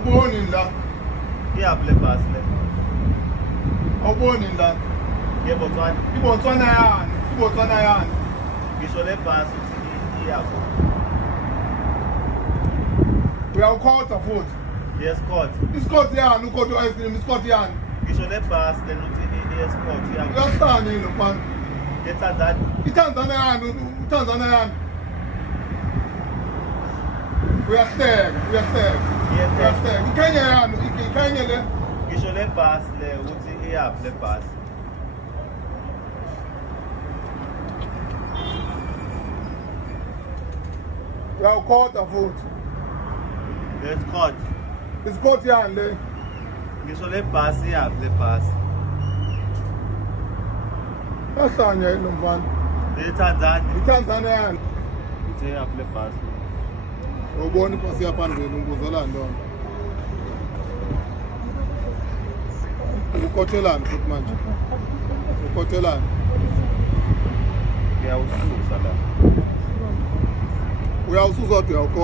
Awuboni la. Iyaphi le bus le? Awuboni la. Yebotswana. Ibotswana yani? Ibotswana yani? Ngisho le bus uthi iyaphi? Uyawukhotha futhi. Escort. Isikoti yani ukhotha ice cream isikoti yani? Ngisho le bus lena uthi i-escort iyaphi? Uyasana yini mfana? eTanzania. ITanzania yani? uTanzania yani? Uyahleka. Iyehleka. IKenya yani? IKenya le? Ngisho le bus le uthi iyaphi le bus? Uyawukhotha futhi. Escort. Isikoti yani le? Ngisho le bus iyaphi le bus? Uyahlanya yini lo mfana? eTanzania. ITanzania yani? Uthi iyaphi le bus? Ubona ipasi yaphambili unguzelani lona? Ukhothelani futhi manje? Ukhothelani? Ngiyawususa la. Uyawususa kodwa uyawukhona.